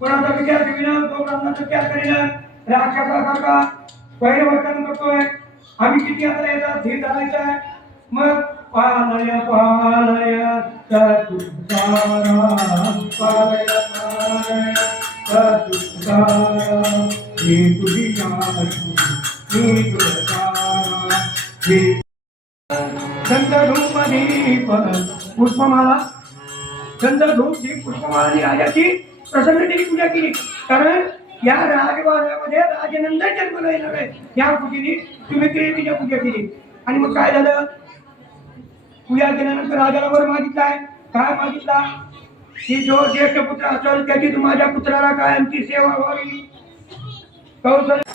कोणाचा विचार ठेविन तो ब्राह्मणाचा विचार करीन राक्षसासारखा परिवर्तन करतोय आम्ही किती आता येतात हे चालायचं आहे मग पालय पालय चतुर्धारा पालय पालय चतुर्धारा हे तुझी नारू मी तुझा हे संत धूप दीप पुष्पमाला संत धूप दीप पुष्पमाळाने राजाची प्रसन्नतेची पूजा केली. कारण या राजवाड्यामध्ये राजनंदन जन्म येणार आहे या पूजेने तुम्ही तिच्या पूजा केली. आणि मग काय झालं? पूजा केल्यानंतर राजाला वर मागितलाय काय मागितला? की जो ज्येष्ठ पुत्र असेल त्याची माझ्या पुत्राला कायमची सेवा व्हावी. कौशल्य